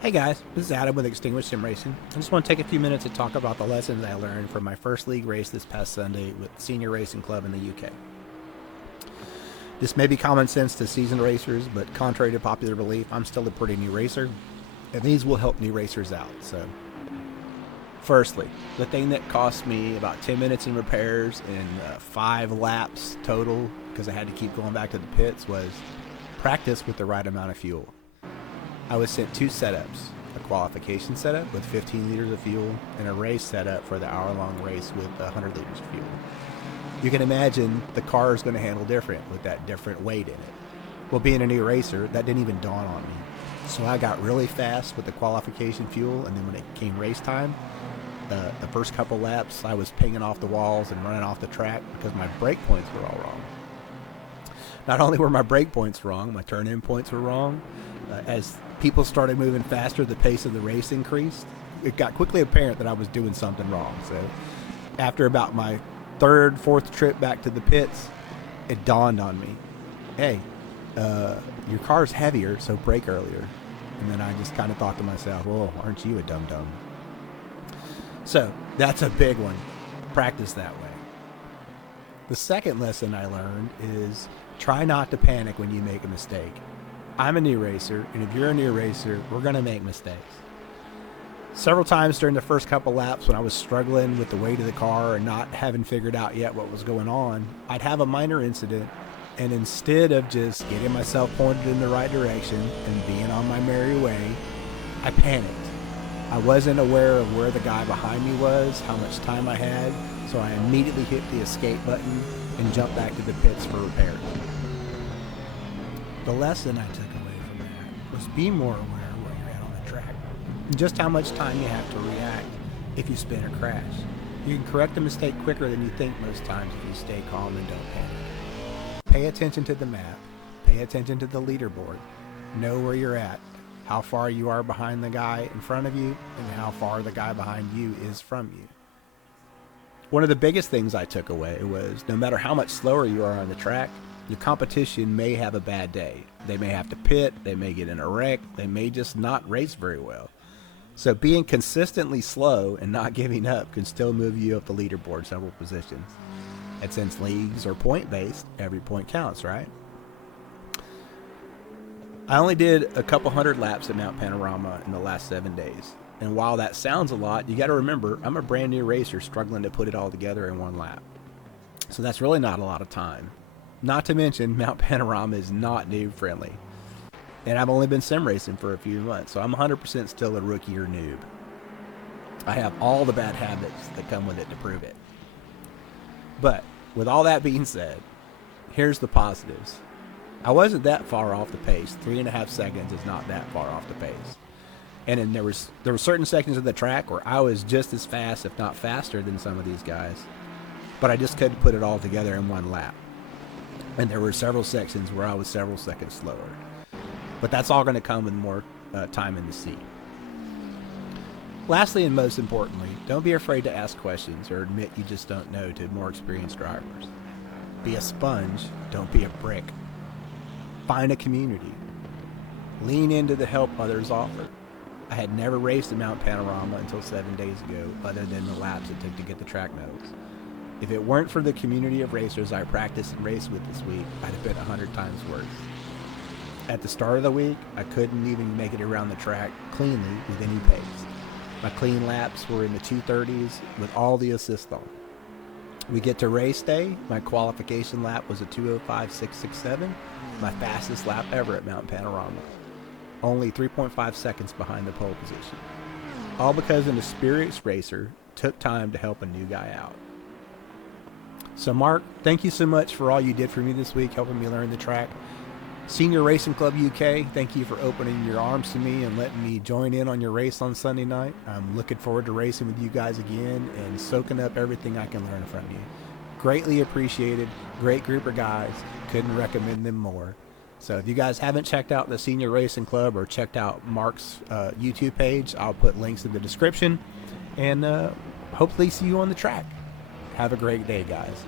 Hey guys, this is Adam with Extinguished Sim Racing. I just want to take a few minutes to talk about the lessons I learned from my first league race this past Sunday with Senior Racing Club in the UK. This may be common sense to seasoned racers, but contrary to popular belief, I'm still a pretty new racer, and these will help new racers out. So, firstly, the thing that cost me about 10 minutes in repairs and 5 laps total, because I had to keep going back to the pits, was practice with the right amount of fuel. I was sent 2 setups, a qualification setup with 15 liters of fuel and a race setup for the hour-long race with 100 liters of fuel. You can imagine the car is going to handle different with that different weight in it. Well, being a new racer, that didn't even dawn on me. So I got really fast with the qualification fuel, and then when it came race time, the first couple laps, I was pinging off the walls and running off the track because my brake points were all wrong. Not only were my brake points wrong, my turn-in points were wrong. As people started moving faster, the pace of the race increased. It got quickly apparent that I was doing something wrong. So after about my 3rd, 4th trip back to the pits, it dawned on me, hey, your car's heavier, so brake earlier. And then I just kind of thought to myself, well, aren't you a dum-dum? So that's a big one. Practice that way. The second lesson I learned is try not to panic when you make a mistake. I'm a new racer, and if you're a new racer, we're going to make mistakes. Several times during the first couple laps when I was struggling with the weight of the car and not having figured out yet what was going on, I'd have a minor incident, and instead of just getting myself pointed in the right direction and being on my merry way, I panicked. I wasn't aware of where the guy behind me was, how much time I had, so I immediately hit the escape button and jumped back to the pits for repairs. The lesson I took away from that was be more aware of where you're at on the track and just how much time you have to react if you spin or crash. You can correct a mistake quicker than you think most times if you stay calm and don't panic. Pay attention to the map, pay attention to the leaderboard, know where you're at, how far you are behind the guy in front of you, and how far the guy behind you is from you. One of the biggest things I took away was no matter how much slower you are on the track, your competition may have a bad day. They may have to pit, they may get in a wreck, they may just not race very well. So being consistently slow and not giving up can still move you up the leaderboard several positions. And since leagues are point-based, every point counts, right? I only did a couple hundred laps at Mount Panorama in the last 7 days. And while that sounds a lot, you got to remember, I'm a brand new racer struggling to put it all together in one lap. So that's really not a lot of time. Not to mention, Mount Panorama is not noob friendly. And I've only been sim racing for a few months, so I'm 100% still a rookie or noob. I have all the bad habits that come with it to prove it. But with all that being said, here's the positives. I wasn't that far off the pace. 3.5 seconds is not that far off the pace. And then there were certain sections of the track where I was just as fast, if not faster, than some of these guys. But I just couldn't put it all together in one lap. And there were several sections where I was several seconds slower. But that's all going to come with more time in the seat. Lastly, and most importantly, don't be afraid to ask questions or admit you just don't know to more experienced drivers. Be a sponge, don't be a brick. Find a community. Lean into the help others offer. I had never raced at Mount Panorama until 7 days ago, other than the laps it took to get the track notes. If it weren't for the community of racers I practiced and raced with this week, I'd have been 100 times worse. At the start of the week, I couldn't even make it around the track cleanly with any pace. My clean laps were in the 230s with all the assists on. We get to race day, my qualification lap was a 2:05.667, my fastest lap ever at Mount Panorama. Only 3.5 seconds behind the pole position. All because an experienced racer took time to help a new guy out. So Mark, thank you so much for all you did for me this week, helping me learn the track. Senior Racing Club UK, thank you for opening your arms to me and letting me join in on your race on Sunday night. I'm looking forward to racing with you guys again and soaking up everything I can learn from you. Greatly appreciated. Great group of guys. Couldn't recommend them more. So if you guys haven't checked out the Senior Racing Club or checked out Mark's YouTube page, I'll put links in the description. And hopefully see you on the track. Have a great day, guys.